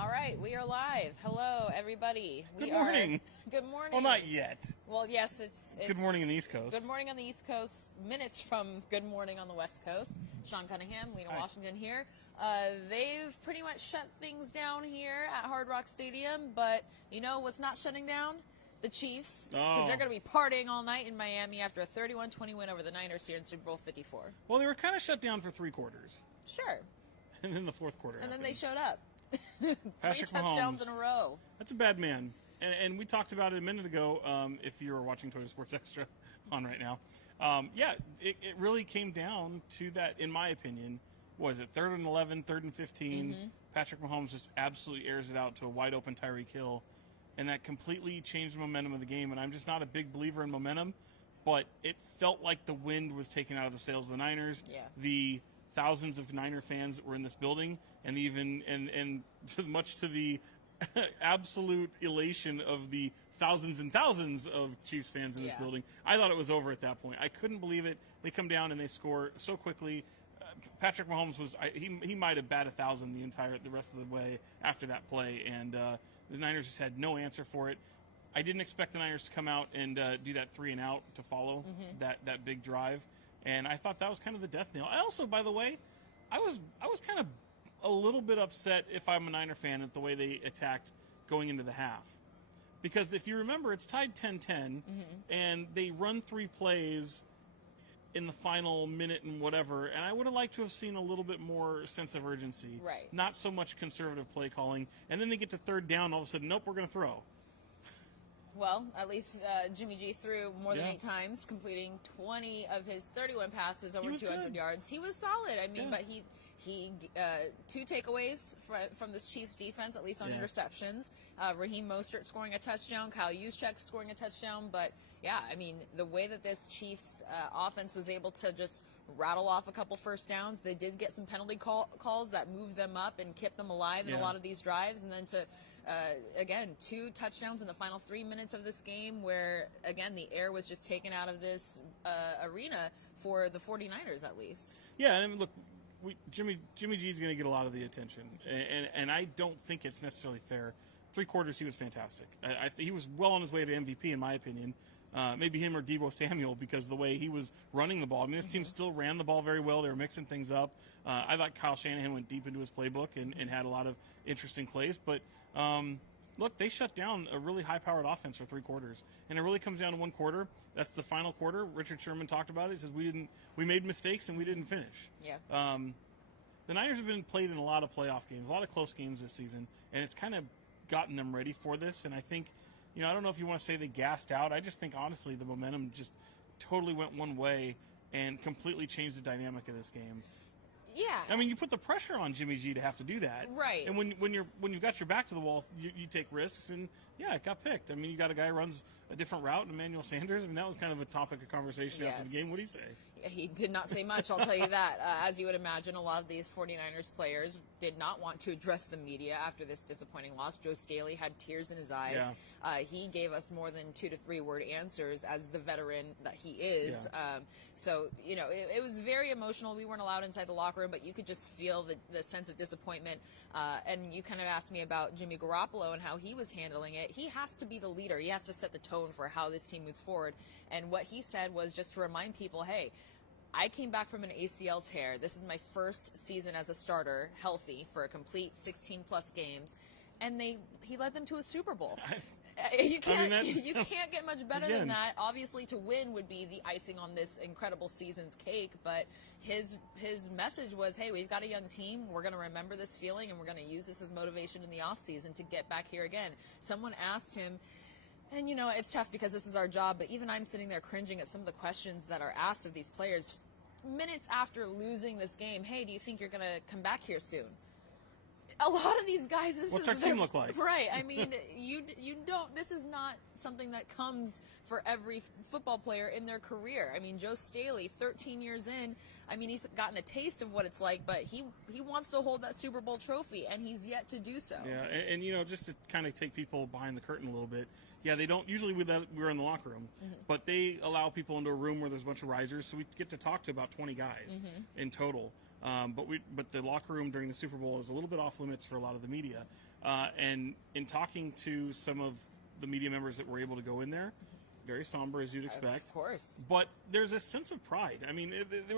All right, we are live. Hello, everybody. Good morning. Good morning. Well, not yet. Well, yes, it's good morning on the East Coast. Good morning on the East Coast. Minutes from good morning on the West Coast. Sean Cunningham, Lena Washington here. They've pretty much shut things down here at Hard Rock Stadium, but you know what's not shutting down? The Chiefs, because they're going to be partying all night in Miami after a 31-20 win over the Niners here in Super Bowl 54. Well, they were kind of shut down for 3 quarters. Sure. And then the 4th quarter And happened. then they showed up. Patrick 3 touchdowns Mahomes. in a row. That's a bad man. And we talked about it a minute ago, if you were watching Total Sports Extra on right now. It really came down to that, in my opinion. Was it 3rd and 11, 3rd and 15? Mm-hmm. Patrick Mahomes just absolutely airs it out to a wide-open Tyreek Hill. And that completely changed the momentum of the game. And I'm just not a big believer in momentum, but it felt like the wind was taken out of the sails of the Niners. Yeah. The thousands of Niner fans that were in this building, and much to the absolute elation of the thousands and thousands of Chiefs fans in this building, I thought it was over at that point. I couldn't believe it. They come down and they score so quickly. Patrick Mahomes he might have batted 1,000 the rest of the way after that play, and the Niners just had no answer for it. I didn't expect the Niners to come out and do that 3 and out to follow that big drive, and I thought that was kind of the death knell. I also, by the way, I was kind of a little bit upset, if I'm a Niner fan, at the way they attacked going into the half, because if you remember, it's tied 10-10, and they run 3 plays in the final minute and whatever, and I would have liked to have seen a little bit more sense of urgency. Right. Not so much conservative play calling. And then they get to 3rd down, all of a sudden, nope, we're going to throw. Well, at least Jimmy G threw more than 8 times, completing 20 of his 31 passes over 200 yards. He was solid. I mean, but he 2 takeaways from this Chiefs defense, at least on interceptions. Raheem Mostert scoring a touchdown, Kyle Juszczyk scoring a touchdown. But yeah, I mean, the way that this Chiefs offense was able to just rattle off a couple first downs, they did get some penalty calls that moved them up and kept them alive in a lot of these drives, and then to again, 2 touchdowns in the final 3 minutes of this game, where again the air was just taken out of this arena for the 49ers, at least. Yeah, and look, Jimmy G's going to get a lot of the attention, and I don't think it's necessarily fair. 3 quarters, he was fantastic. He was well on his way to MVP, in my opinion. Maybe him or Deebo Samuel, because of the way he was running the ball. I mean, this team still ran the ball very well. They were mixing things up. I thought Kyle Shanahan went deep into his playbook and had a lot of interesting plays. But, look, they shut down a really high-powered offense for 3 quarters. And it really comes down to 1 quarter. That's the final quarter. Richard Sherman talked about it. He says, we made mistakes and we didn't finish. Yeah. The Niners have been played in a lot of playoff games, a lot of close games this season, and it's kind of gotten them ready for this. And I think, I don't know if you want to say they gassed out. I just think, honestly, the momentum just totally went one way and completely changed the dynamic of this game. Yeah. I mean, you put the pressure on Jimmy G to have to do that. Right. And when you've got your back to the wall, you take risks, and it got picked. I mean, you got a guy who runs a different route, Emmanuel Sanders. I mean, that was kind of a topic of conversation after the game. What do you say? He did not say much, I'll tell you that. As you would imagine, a lot of these 49ers players did not want to address the media after this disappointing loss. Joe Staley had tears in his eyes. Yeah. He gave us more than 2 to 3 word answers as the veteran that he is. Yeah. So, it was very emotional. We weren't allowed inside the locker room, but you could just feel the sense of disappointment. And you kind of asked me about Jimmy Garoppolo and how he was handling it. He has to be the leader. He has to set the tone for how this team moves forward. And what he said was just to remind people, hey, I came back from an ACL tear. This is my first season as a starter, healthy, for a complete 16-plus games. And he led them to a Super Bowl. You can't get much better than that. Obviously, to win would be the icing on this incredible season's cake. But his message was, hey, we've got a young team. We're going to remember this feeling, and we're going to use this as motivation in the offseason to get back here again. Someone asked him, and, it's tough because this is our job, but even I'm sitting there cringing at some of the questions that are asked of these players minutes after losing this game. Hey, do you think you're going to come back here soon? A lot of these guys, what's our team look like? Right. I mean, you don't. This is not something that comes for every football player in their career. I mean, Joe Staley, 13 years in, I mean, he's gotten a taste of what it's like, but he wants to hold that Super Bowl trophy, and he's yet to do so. Yeah, and just to kind of take people behind the curtain a little bit, they don't usually we're in the locker room, but they allow people into a room where there's a bunch of risers, so we get to talk to about 20 guys in total. But the locker room during the Super Bowl is a little bit off limits for a lot of the media. And in talking to some of the media members that were able to go in there, very somber as you'd expect. Of course. But there's a sense of pride. I mean, there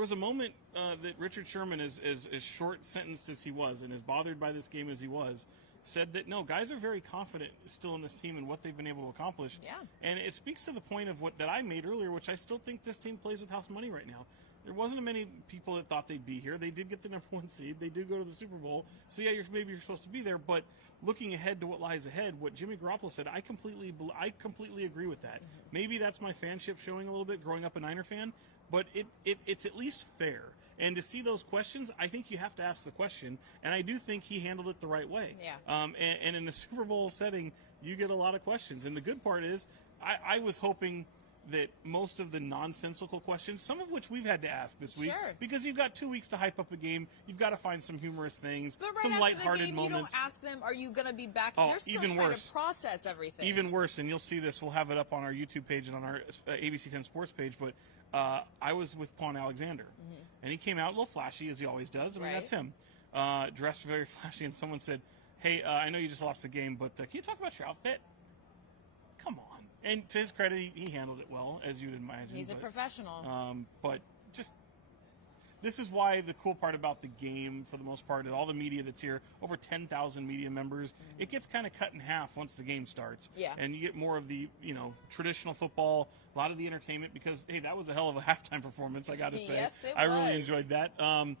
was a moment that Richard Sherman, as short sentenced as he was and as bothered by this game as he was, said that, no, guys are very confident still in this team and what they've been able to accomplish. Yeah. And it speaks to the point of that I made earlier, which I still think this team plays with house money right now. There wasn't many people that thought they'd be here. They did get the #1 seed. They did go to the Super Bowl. So, yeah, maybe you're supposed to be there. But looking ahead to what lies ahead, what Jimmy Garoppolo said, I completely agree with that. Mm-hmm. Maybe that's my fanship showing a little bit, growing up a Niner fan. But it's at least fair. And to see those questions, I think you have to ask the question. And I do think he handled it the right way. Yeah. And in a Super Bowl setting, you get a lot of questions. And the good part is, I was hoping that most of the nonsensical questions, some of which we've had to ask this week, sure, because you've got 2 weeks to hype up a game, you've got to find some humorous things, but right some after lighthearted the game, moments. You don't ask them, are you going to be back? Oh, they're still even trying worse. to process everything. Even worse, and you'll see this. We'll have it up on our YouTube page and on our ABC 10 Sports page, but I was with Quan Alexander, and he came out a little flashy, as he always does. I mean, that's him. Dressed very flashy, and someone said, hey, I know you just lost the game, but can you talk about your outfit? Come on. And to his credit, he handled it well, as you'd imagine. He's a professional. But just, this is why the cool part about the game, for the most part, is all the media that's here, over 10,000 media members, it gets kind of cut in half once the game starts. Yeah. And you get more of the, traditional football, a lot of the entertainment, because, hey, that was a hell of a halftime performance, I got to say. Yes, it I was. really enjoyed that.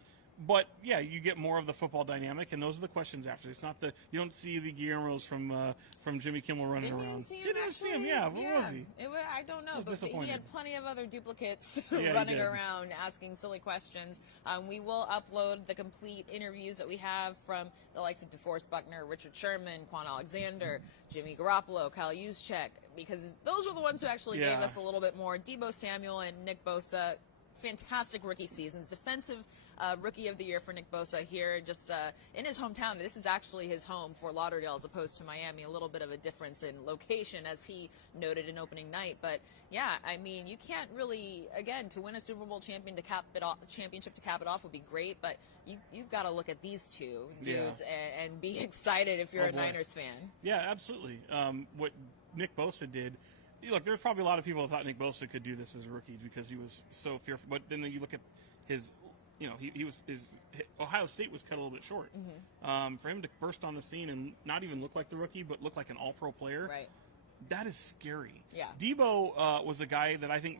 But yeah, you get more of the football dynamic, and those are the questions after. It's not you don't see the Guillermos from Jimmy Kimmel running around. You didn't see him, yeah. Where was he? I don't know. But he had plenty of other duplicates yeah, running around asking silly questions. We will upload the complete interviews that we have from the likes of DeForest Buckner, Richard Sherman, Quan Alexander, Jimmy Garoppolo, Kyle Juszczyk, because those were the ones who actually gave us a little bit more. Deebo Samuel and Nick Bosa, fantastic rookie seasons. Defensive Rookie of the Year for Nick Bosa here, just in his hometown. This is actually his home, Fort Lauderdale, as opposed to Miami. A little bit of a difference in location, as he noted in opening night. But yeah, I mean, you can't really, again, to win a Super Bowl championship to cap it off would be great. But you've got to look at these two dudes and be excited if you're a Niners fan. Yeah, absolutely. What Nick Bosa did. Look, there's probably a lot of people that thought Nick Bosa could do this as a rookie because he was so fearful. But then you look at his, Ohio State was cut a little bit short. For him to burst on the scene and not even look like the rookie, but look like an all-pro player, that is scary. Yeah. Deebo was a guy that I think,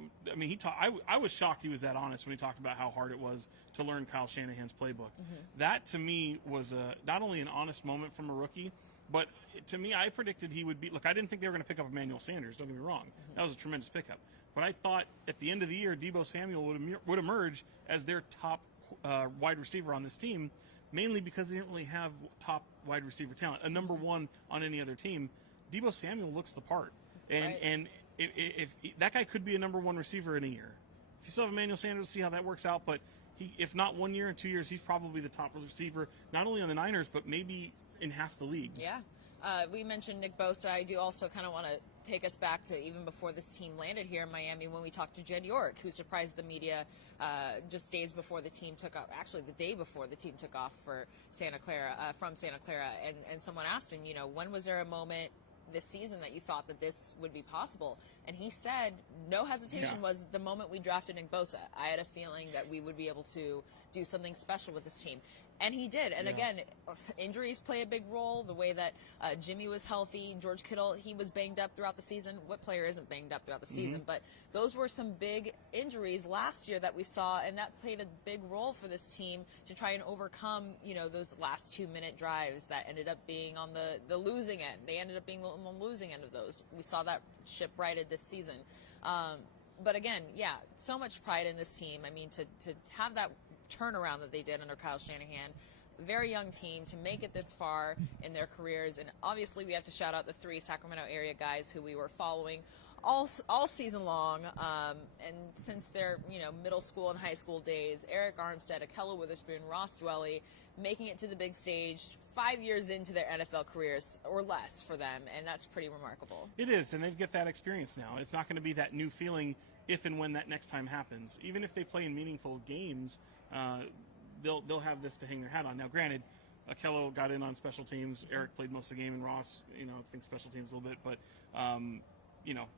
I was shocked he was that honest when he talked about how hard it was to learn Kyle Shanahan's playbook. That, to me, was not only an honest moment from a rookie, but to me, I predicted he would be. Look, I didn't think they were going to pick up Emmanuel Sanders. Don't get me wrong. That was a tremendous pickup. But I thought at the end of the year, Deebo Samuel would emerge as their top wide receiver on this team, mainly because they didn't really have top wide receiver talent. A number one on any other team. Deebo Samuel looks the part. And if that guy could be a number one receiver in a year. If you still have Emmanuel Sanders, see how that works out. But if not 1 year and 2 years, he's probably the top receiver, not only on the Niners, but maybe in half the league. Yeah. We mentioned Nick Bosa. I do also kind of want to take us back to even before this team landed here in Miami when we talked to Jed York, who surprised the media just days before the team took off, actually the day before the team took off for Santa Clara, from Santa Clara. And someone asked him, when was there a moment this season that you thought that this would be possible? And he said, no hesitation, was the moment we drafted Nick Bosa. I had a feeling that we would be able to do something special with this team. And he did. And again, injuries play a big role. The way that Jimmy was healthy, George Kittle, he was banged up throughout the season. What player isn't banged up throughout the season? But those were some big injuries last year that we saw, and that played a big role for this team to try and overcome, those last 2-minute drives that ended up being on the losing end. They ended up being on the losing end of those. We saw that ship righted this season. But again, so much pride in this team. I mean, to have that turnaround that they did under Kyle Shanahan, very young team, to make it this far in their careers. And obviously we have to shout out the 3 Sacramento area guys who we were following all season long, and since their middle school and high school days. Eric Armstead, Akella Witherspoon, Ross Dwelly, making it to the big stage 5 years into their NFL careers or less for them, and that's pretty remarkable. It is, and they get that experience now. It's not going to be that new feeling if and when that next time happens. Even if they play in meaningful games, they'll have this to hang their hat on. Now, granted, Akello got in on special teams. Eric played most of the game, and Ross, I think special teams a little bit. But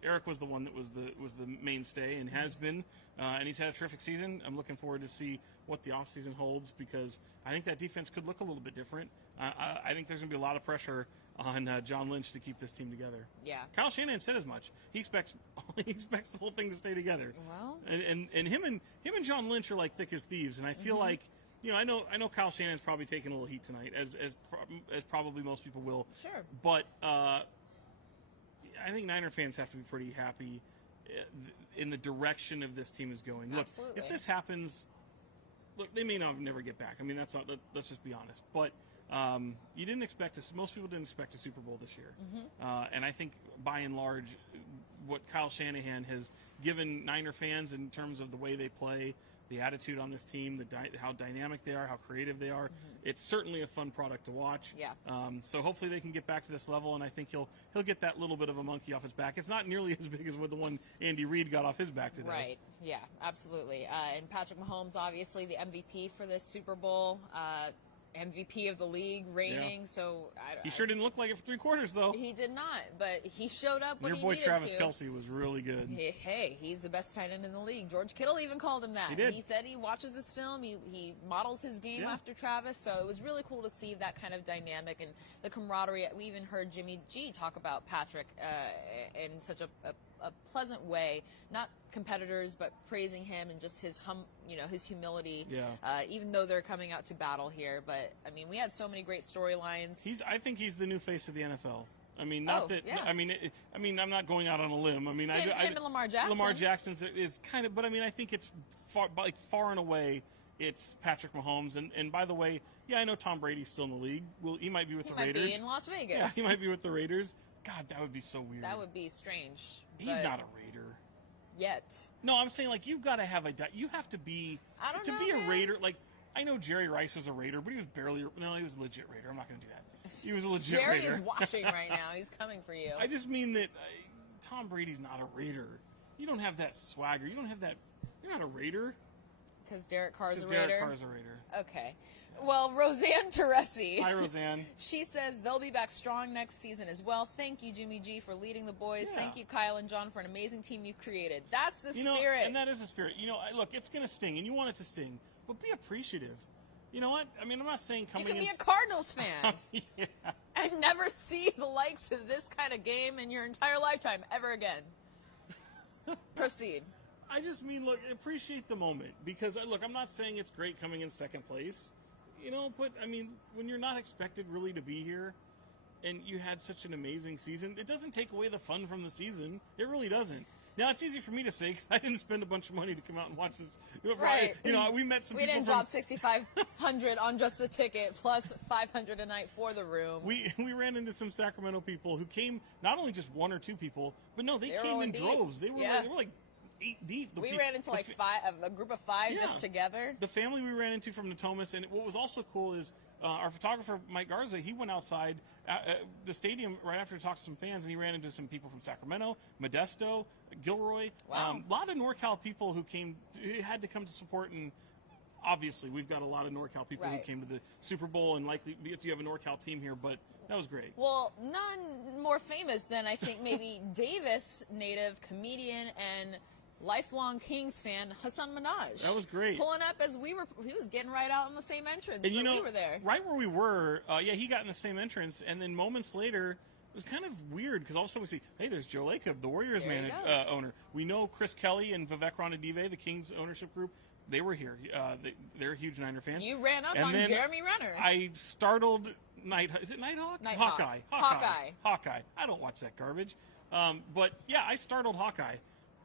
Eric was the one that was the mainstay and has been, and he's had a terrific season. I'm looking forward to see what the offseason holds because I think that defense could look a little bit different. I think there's going to be a lot of pressure on John Lynch to keep this team together. Yeah. Kyle Shanahan said as much. He expects the whole thing to stay together. Well. And him and John Lynch are like thick as thieves, and I feel like I know Kyle Shanahan's probably taking a little heat tonight, as probably most people will. Sure. But I think Niner fans have to be pretty happy in the direction of this team is going. Look, Absolutely. if this happens, they may never get back. I mean, let's just be honest. But you didn't expect most people didn't expect a Super Bowl this year. And I think by and large, what Kyle Shanahan has given Niner fans in terms of the way they play, the attitude on this team, how dynamic they are, how creative they are, it's certainly a fun product to watch. Yeah. So hopefully they can get back to this level, and I think he'll get that little bit of a monkey off his back. It's not nearly as big as the one Andy Reid got off his back today. Right. Yeah, absolutely. And Patrick Mahomes, obviously the MVP for this Super Bowl. MVP of the league, reigning. Yeah. So he sure didn't look like it for 3 quarters, though. He did not, but he showed up when Your he boy needed Travis to. Kelce was really good. Hey, he's the best tight end in the league. George Kittle even called him that. He did. He said he watches his film. He models his game after Travis. So it was really cool to see that kind of dynamic and the camaraderie. We even heard Jimmy G talk about Patrick in such a pleasant way, not competitors, but praising him and just his his humility. Yeah. Even though they're coming out to battle here, but I mean, we had so many great storylines. I think he's the new face of the NFL. I mean, Yeah. I mean, I'm not going out on a limb. I mean, Him and Lamar Jackson. Lamar Jackson is kind of, but I mean, I think it's far and away, it's Patrick Mahomes. And by the way, I know Tom Brady's still in the league. Well, he might be with the Raiders. He might be in Las Vegas. Yeah, he might be with the Raiders. God, that would be so weird. That would be strange. He's not a Raider. Yet. No, I'm saying you've got to have you have to be I don't to know, be man. a Raider. I know Jerry Rice was a Raider, but he was he was a legit Raider. I'm not going to do that. He was a legit Jerry Raider. is watching right now. He's coming for you. I just mean that Tom Brady's not a Raider. You don't have that swagger. You don't have that. You're not a Raider. Because Derek Carr's a Derek Raider? Carr's a Raider. Okay. Well, Roseanne Teresi. Hi, Roseanne. She says they'll be back strong next season as well. Thank you, Jimmy G, for leading the boys. Yeah. Thank you, Kyle and John, for an amazing team you've created. That's the know, spirit. and that is the spirit. Look, it's going to sting, and you want it to sting, but be appreciative. You know what? I mean, I'm not saying coming in... You can be a Cardinals fan yeah. and never see the likes of this kind of game in your entire lifetime ever again. Proceed. I just mean, look, appreciate the moment. Because, look, I'm not saying it's great coming in second place. But, I mean, when you're not expected really to be here and you had such an amazing season, it doesn't take away the fun from the season. It really doesn't. Now, it's easy for me to say because I didn't spend a bunch of money to come out and watch this. Right. We met some We people didn't drop $6,500 on just the ticket, plus $500 a night for the room. We ran into some Sacramento people who came, not only just 1 or 2 people, but no, they came in droves. They were like 8 deep. We ran into a group of 5 just together. The family we ran into from Natomas, and what was also cool is our photographer, Mike Garza, he went outside the stadium right after to talk to some fans, and he ran into some people from Sacramento, Modesto, Gilroy. Wow. A lot of NorCal people who had to come to support, and obviously we've got a lot of NorCal people who came to the Super Bowl, and likely if you have a NorCal team here, but that was great. Well, none more famous than I think maybe Davis native comedian and lifelong Kings fan Hassan Minaj. That was great. Pulling up as he was getting right out in the same entrance. And we were there. Right where we were, he got in the same entrance, and then moments later, it was kind of weird because all of a sudden we see, hey, there's Joe Lacob, the Warriors owner. We know Chris Kelly and Vivek Ranadive, the Kings ownership group. They were here. They're huge Niner fans. You ran up on Jeremy Renner. I startled Is it Nighthawk? Hawkeye. Hawkeye. I don't watch that garbage. But yeah, I startled Hawkeye.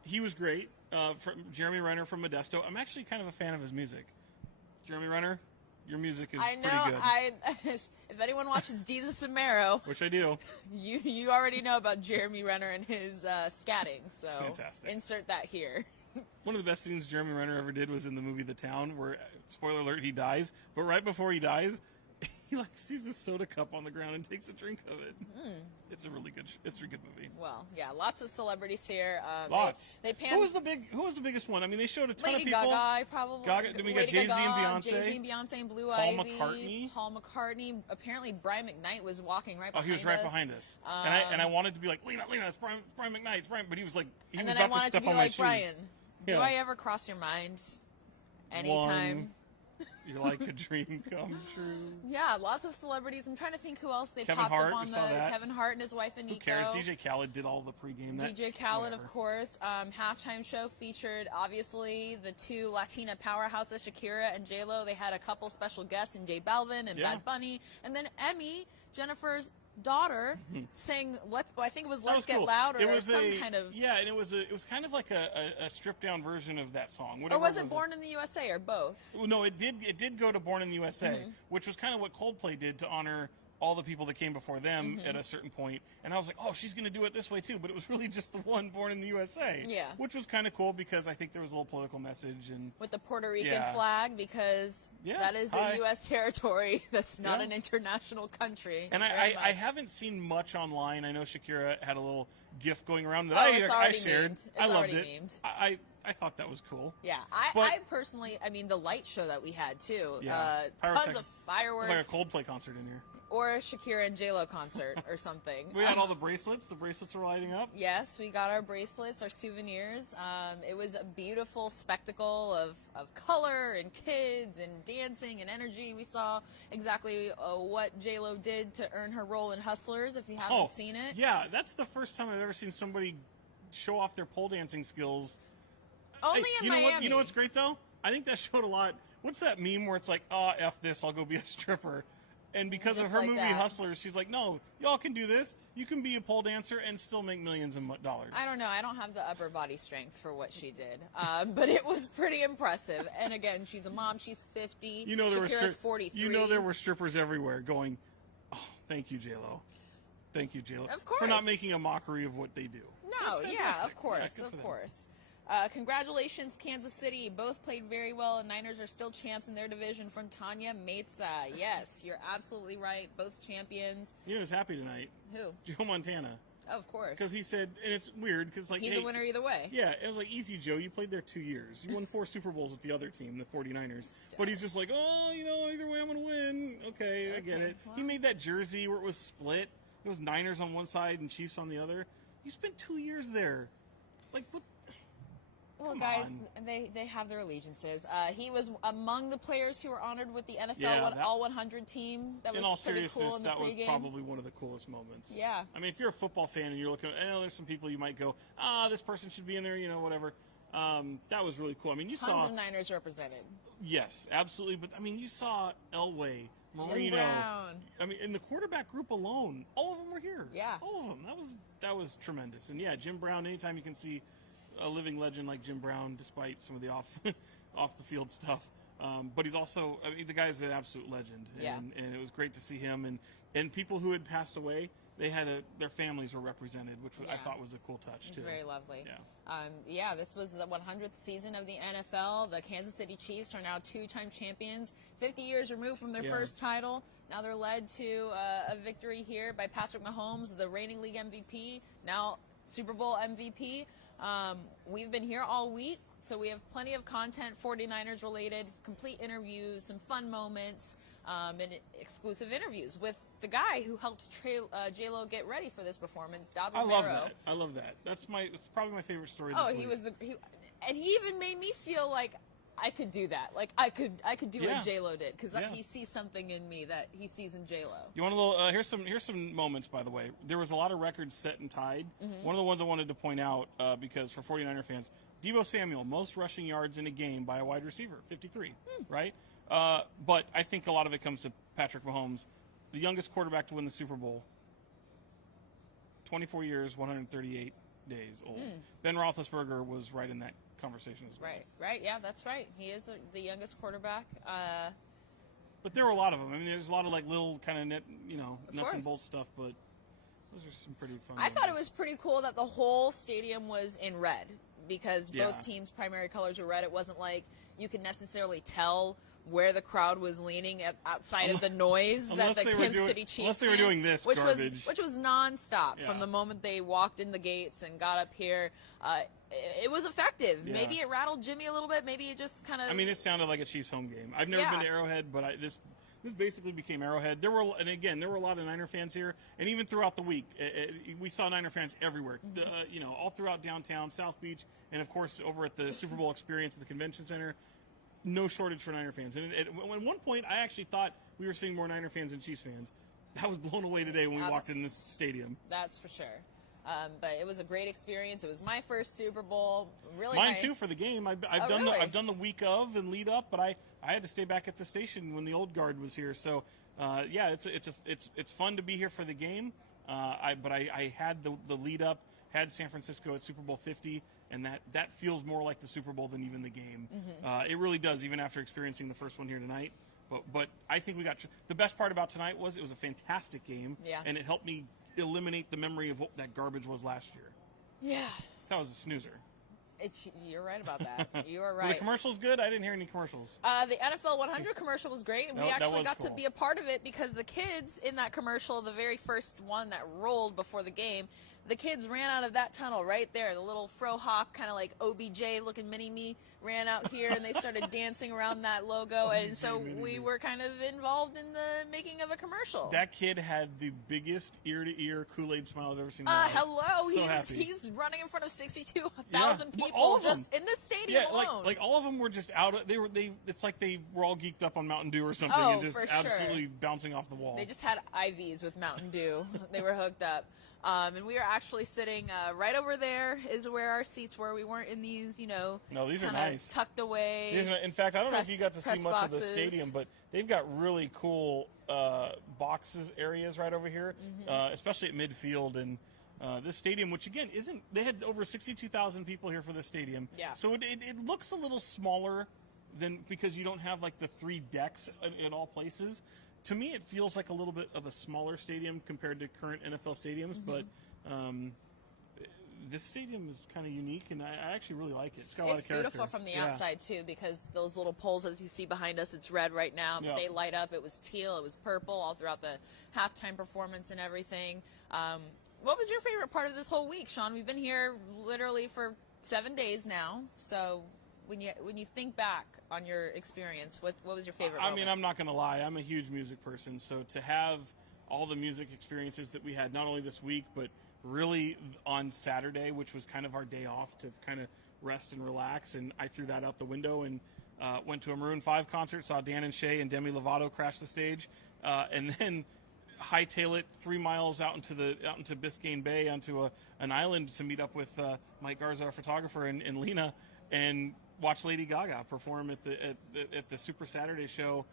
He was great. From Jeremy Renner from Modesto. I'm actually kind of a fan of his music. Jeremy Renner, your music is pretty good. If anyone watches Jesus and Marrow, which I do, you already know about Jeremy Renner and his scatting. So it's fantastic. Insert that here. One of the best scenes Jeremy Renner ever did was in the movie The Town, where, spoiler alert, he dies. But right before he dies, he like sees a soda cup on the ground and takes a drink of it. It's a really good. It's a good movie. Well, yeah, lots of celebrities here. Lots. They panned. Who was the biggest one? I mean, they showed a ton Lady of people. Gaga, probably. Then we got Jay-Z and Beyonce. Jay-Z and Beyonce and Blue Paul Ivy. McCartney. Paul McCartney. Apparently, Brian McKnight was walking right behind us. Oh, he was right behind us. And I wanted to be like, Lena, it's Brian McKnight, it's Brian. But he was like, he was about to step on my shoes. Brian, do I ever cross your mind? Anytime. You're like a dream come true. Yeah, lots of celebrities. I'm trying to think who else they Kevin popped Hart, up on the Kevin Hart and his wife Aniko. Who cares? DJ Khaled did all the pregame. DJ Khaled, of course. Halftime show featured obviously the two Latina powerhouses, Shakira and J-Lo. They had a couple special guests in J Balvin and Bad Bunny, and then Emmy, Jennifer's daughter, sang I think it was Let's Get Loud, or some kind of and it was kind of like a stripped down version of that song. Or was it Born in the USA, or both? No, it did go to Born in the USA, which was kind of what Coldplay did to honor all the people that came before them at a certain point. And I was like, oh, she's going to do it this way too. But it was really just the one Born in the USA. Yeah. Which was kind of cool because I think there was a little political message. And with the Puerto Rican flag, because that is a U.S. territory that's not an international country. And I haven't seen much online. I know Shakira had a little GIF going around that I shared. Memed. I loved it. Memed. I thought that was cool. Yeah, I personally, I mean, the light show that we had too. Yeah. Tons of fireworks. It was like a Coldplay concert in here. Or a Shakira and J-Lo concert or something. We had all the bracelets. The bracelets were lighting up. Yes, we got our bracelets, our souvenirs. It was a beautiful spectacle of color and kids and dancing and energy. We saw exactly what J-Lo did to earn her role in Hustlers, if you haven't seen it. Yeah, that's the first time I've ever seen somebody show off their pole dancing skills. Only in Miami. You know what's great, though? I think that showed a lot. What's that meme where it's like, F this, I'll go be a stripper. And because of her movie Hustlers, she's like, no, y'all can do this. You can be a pole dancer and still make millions of dollars. I don't know. I don't have the upper body strength for what she did. But it was pretty impressive. And again, she's a mom. She's 50. You know, Shakira's 43. You know there were strippers everywhere going, oh, thank you, J-Lo. Thank you, J-Lo. Of course. For not making a mockery of what they do. No, yeah, of course, of course. Congratulations, Kansas City. Both played very well, and Niners are still champs in their division from Tanya Meza. Yes, you're absolutely right. Both champions. You know who's happy tonight? Who? Joe Montana. Of course. Because he said, and it's weird, because like... He's a winner either way. Yeah, it was like, easy, Joe. You played there 2 years. You won 4 Super Bowls with the other team, the 49ers. But he's just like, oh, either way I'm going to win. Okay, I get it. Well, he made that jersey where it was split. It was Niners on one side and Chiefs on the other. You spent 2 years there. Like, what... Well, guys, they have their allegiances. He was among the players who were honored with the NFL All 100 team. That was in all pretty seriousness, cool in the that was pregame. Probably one of the coolest moments. Yeah. I mean, if you're a football fan and you're looking, I know there's some people you might go, this person should be in there, whatever. That was really cool. I mean, you saw tons of Niners represented. Yes, absolutely. But I mean, you saw Elway, Marino. Jim Brown. I mean, in the quarterback group alone, all of them were here. Yeah. All of them. That was tremendous. And yeah, Jim Brown. Anytime you can see a living legend like Jim Brown, despite some of the off the field stuff, but he's also, I mean, the guy's an absolute legend. Yeah. And it was great to see him and people who had passed away. They had their families were represented, which I thought was a cool touch too. Very lovely. Yeah. This was the 100th season of the NFL. The Kansas City Chiefs are now 2-time champions, 50 years removed from their first title. Now they're led to a victory here by Patrick Mahomes, the reigning league MVP, now Super Bowl MVP. We've been here all week, so we have plenty of content, 49ers related, complete interviews, some fun moments, and exclusive interviews with the guy who helped J-Lo get ready for this performance, Dad Romero. I love that. That's probably my favorite story this week. And he even made me feel like I could do that. Like I could do what J-Lo did, because he sees something in me that he sees in J-Lo. You want a little? Here's some moments, by the way. There was a lot of records set and tied. One of the ones I wanted to point out, because for 49er fans, Deebo Samuel, most rushing yards in a game by a wide receiver, 53, right? But I think a lot of it comes to Patrick Mahomes, the youngest quarterback to win the Super Bowl. 24 years, 138 days old. Ben Roethlisberger was right in that conversation as well. Right. Yeah, that's right. He is the youngest quarterback. But there were a lot of them. I mean, there's a lot of like little kind of nuts and bolts stuff, but those are some pretty fun. I thought it was pretty cool that the whole stadium was in red, because both teams' primary colors were red. It wasn't like you could necessarily tell where the crowd was leaning outside of the noise that the Kansas City Chiefs unless they were doing this which garbage. was nonstop from the moment they walked in the gates and got up here. It was effective. Yeah. Maybe it rattled Jimmy a little bit. Maybe it just kind of. I mean, it sounded like a Chiefs home game. I've never been to Arrowhead, but this basically became Arrowhead. There were a lot of Niner fans here, and even throughout the week, we saw Niner fans everywhere. All throughout downtown, South Beach, and of course over at the Super Bowl experience at the convention center. No shortage for Niner fans. And at one point, I actually thought we were seeing more Niner fans than Chiefs fans. I was blown away today when we walked in this stadium. That's for sure. But it was a great experience. It was my first Super Bowl. Really Mine nice. too for the game. I've done the week of and lead up, but I had to stay back at the station when the old guard was here. So it's fun to be here for the game. I had the lead up, had San Francisco at Super Bowl 50, and that feels more like the Super Bowl than even the game. Mm-hmm. It really does, even after experiencing the first one here tonight. But I think we got the best part about tonight was it was a fantastic game, and it helped me eliminate the memory of what that garbage was last year. Yeah. So that was a snoozer. You're right about that. You are right. Were the commercials good? I didn't hear any commercials. The NFL 100 commercial was great, and we actually got to be a part of it because the kids in that commercial, the very first one that rolled before the game, the kids ran out of that tunnel right there. The little frohawk, kind of like OBJ-looking mini-me, ran out here, and they started dancing around that logo, and so we were kind of involved in the making of a commercial. That kid had the biggest ear-to-ear Kool-Aid smile I've ever seen in my life. Hello. So he's running in front of 62,000 people just in this stadium alone. Like all of them were just out. It's like they were all geeked up on Mountain Dew or something, and just absolutely bouncing off the wall. They just had IVs with Mountain Dew. They were hooked up. And we were actually sitting right over there is where our seats were. We weren't in these, No, these are nice. Tucked away. In fact, I don't know if you got to see much of the stadium, but they've got really cool boxes areas right over here, especially at midfield. And this stadium, which again they had over 62,000 people here for this stadium. Yeah. So it looks a little smaller because you don't have like the 3 decks in all places. To me, it feels like a little bit of a smaller stadium compared to current NFL stadiums, but this stadium is kind of unique, and I actually really like it. It's got a lot of character. It's beautiful from the outside, too, because those little poles, as you see behind us, it's red right now, but they light up. It was teal, it was purple all throughout the halftime performance and everything. What was your favorite part of this whole week, Sean? We've been here literally for 7 days now, so when you think back on your experience, what was your favorite moment? I mean, I'm not going to lie. I'm a huge music person, so to have all the music experiences that we had, not only this week, but really on Saturday, which was kind of our day off to kind of rest and relax, and I threw that out the window and went to a Maroon 5 concert, saw Dan and Shay and Demi Lovato crash the stage, and then hightail it 3 miles out into Biscayne Bay, onto an island to meet up with Mike Garza, our photographer, and Lena, and watch Lady Gaga perform at the Super Saturday show.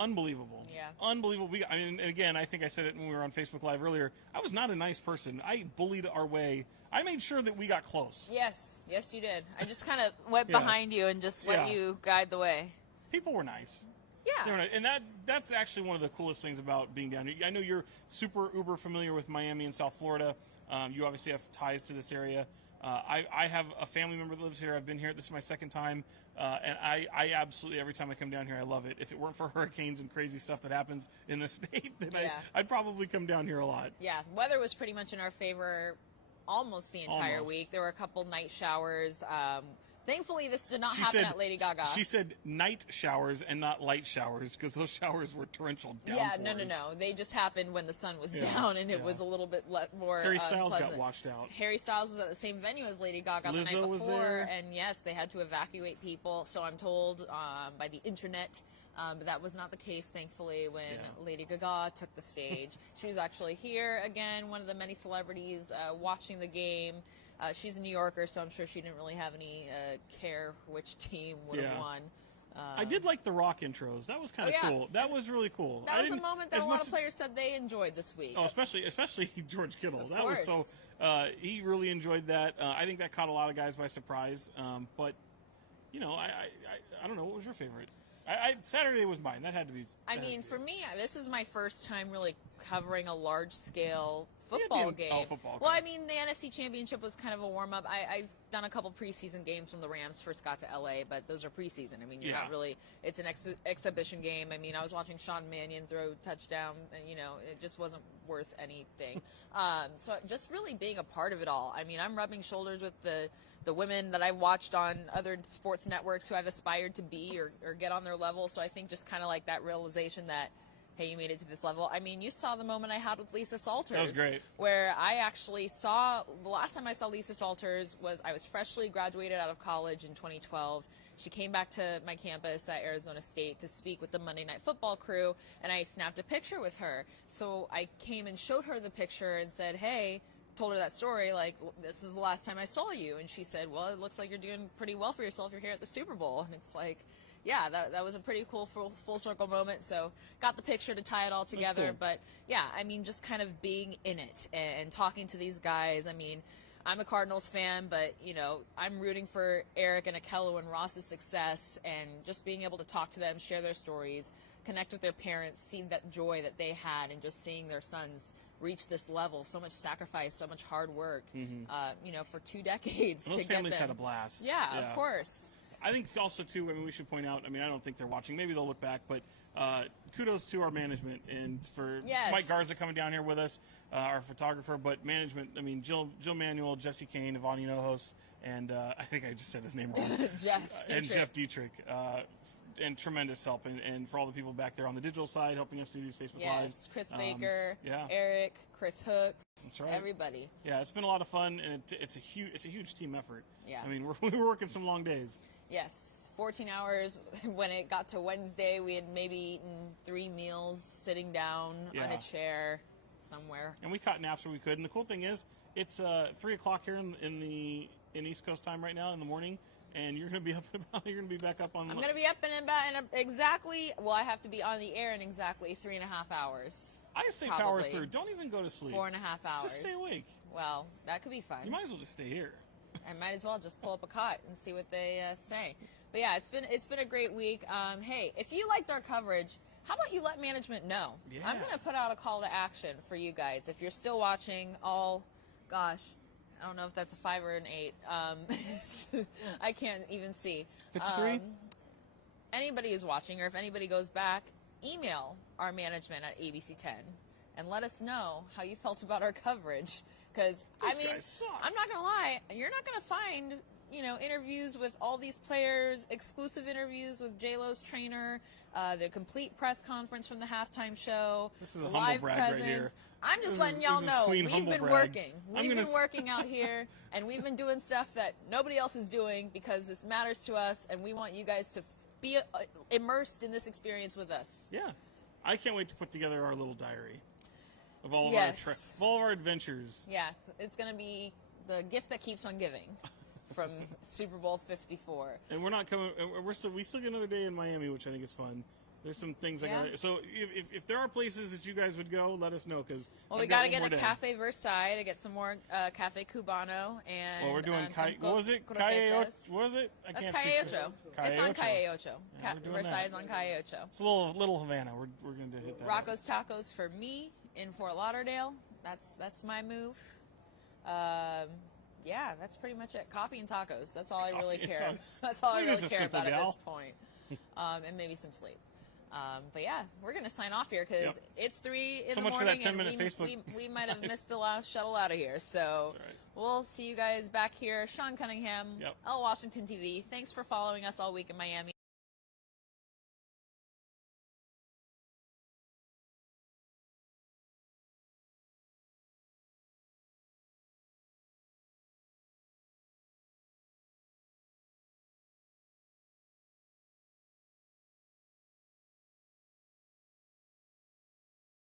Unbelievable. Yeah. Unbelievable. Again, I think I said it when we were on Facebook Live earlier. I was not a nice person. I bullied our way. I made sure that we got close. Yes, you did. I just kind of went behind you and just let you guide the way. People were nice. Yeah. And that's actually one of the coolest things about being down here. I know you're super uber familiar with Miami and South Florida. You obviously have ties to this area. I have a family member that lives here. I've been here. This is my second time. And I absolutely, every time I come down here, I love it. If it weren't for hurricanes and crazy stuff that happens in the state, then I'd probably come down here a lot. Yeah, weather was pretty much in our favor almost the entire week. There were a couple night showers. Thankfully, this did not happen at Lady Gaga. She said night showers and not light showers because those showers were torrential downpours. Yeah, no. They just happened when the sun was down, and it was a little bit more Harry Styles unpleasant. got washed out. Harry Styles was at the same venue as Lady Gaga Lizzo the night before. Was there. And yes, they had to evacuate people, so I'm told by the internet. But that was not the case, thankfully, when Lady Gaga took the stage. She was actually here again, one of the many celebrities watching the game. She's a New Yorker, so I'm sure she didn't really have any care which team would have won. I did like the rock intros. That was kind of cool. That was really cool. That was a moment that a lot of players said they enjoyed this week. Oh, especially George Kittle. That was so. He really enjoyed that. I think that caught a lot of guys by surprise. But I don't know. What was your favorite? Saturday was mine. That had to be. For me, this is my first time really covering a large-scale football game. Oh, football. Okay. Well, I mean, the NFC Championship was kind of a warm-up. I've done a couple preseason games when the Rams first got to L.A., but those are preseason. I mean, you're not really – it's an exhibition game. I mean, I was watching Sean Mannion throw touchdown, and, you know, it just wasn't worth anything. So just really being a part of it all. I mean, I'm rubbing shoulders with the women that I've watched on other sports networks who I've aspired to be or get on their level. So I think just kind of like that realization that, hey, you made it to this level. I mean, you saw the moment I had with Lisa Salters. That was great. Where I actually saw, the last time I saw Lisa Salters was I was freshly graduated out of college in 2012. She came back to my campus at Arizona State to speak with the Monday Night Football crew, and I snapped a picture with her. So I came and showed her the picture and said, hey, told her that story, like, this is the last time I saw you. And she said, well, it looks like you're doing pretty well for yourself. You're here at the Super Bowl. And it's like, yeah, that was a pretty cool full circle moment. So got the picture to tie it all together. Cool. But, yeah, I mean, just kind of being in it and talking to these guys. I mean, I'm a Cardinals fan, but, you know, I'm rooting for Eric and Akello and Ross's success, and just being able to talk to them, share their stories, connect with their parents, see that joy that they had, and just seeing their sons reach this level. So much sacrifice, so much hard work, you know, for 2 decades. And those families had a blast. Yeah, of course. I think also, too, I mean, we should point out, I mean, I don't think they're watching. Maybe they'll look back, but kudos to our management and for Mike Garza coming down here with us, our photographer, but management, I mean, Jill Manuel, Jesse Kane, Ivani Nohos, and I think I just said his name wrong. Jeff Dietrich. And tremendous help, and for all the people back there on the digital side helping us do these Facebook Lives. Chris Baker, Eric, Chris Hooks, everybody. Yeah, it's been a lot of fun, and it's a huge team effort. Yeah. I mean, we were working some long days. Yes, 14 hours. When it got to Wednesday, we had maybe eaten 3 meals sitting down on a chair somewhere. And we caught naps where we could. And the cool thing is, it's 3 o'clock here in East Coast time right now in the morning. And you're going to be up and about. You're going to be back up on. I'm going to be up and about in exactly. Well, I have to be on the air in exactly 3.5 hours. I say power through. Don't even go to sleep. 4.5 hours. Just stay awake. Well, that could be fun. You might as well just stay here. I might as well just pull up a cot and see what they say. But yeah, it's been a great week. Hey, if you liked our coverage, how about you let management know? Yeah. I'm going to put out a call to action for you guys. If you're still watching, I don't know if that's a 5 or an 8. I can't even see. 53? Anybody who's watching, or if anybody goes back, email our management at ABC10 and let us know how you felt about our coverage. Because, I mean, I'm not going to lie, you're not going to find, you know, interviews with all these players, exclusive interviews with J-Lo's trainer, the complete press conference from the halftime show. This is a humble brag right here. I'm just letting y'all know we've been working. We've been working out here, and we've been doing stuff that nobody else is doing because this matters to us, and we want you guys to be immersed in this experience with us. Yeah. I can't wait to put together our little diary of all of our adventures. Yeah, it's going to be the gift that keeps on giving from Super Bowl 54. And we're not coming. We still get another day in Miami, which I think is fun. There's some things so if there are places that you guys would go, let us know because we got to get a Cafe Versailles to get some more Cafe Cubano and we're doing what was it? Calle? What was it? I can't speak. It's on Calle Ocho. Versailles is on Calle Ocho. It's a little Havana. We're going to hit that. Rocco's Tacos for me in Fort Lauderdale. That's my move. Yeah, that's pretty much it. Coffee and tacos. That's all I really care. That's all I really care about at this point. And maybe some sleep. But yeah, we're going to sign off here because it's 3 in the morning. So much for that 10-minute Facebook. We might have missed the last shuttle out of here. So we'll see you guys back here. Sean Cunningham, L Washington TV. Thanks for following us all week in Miami.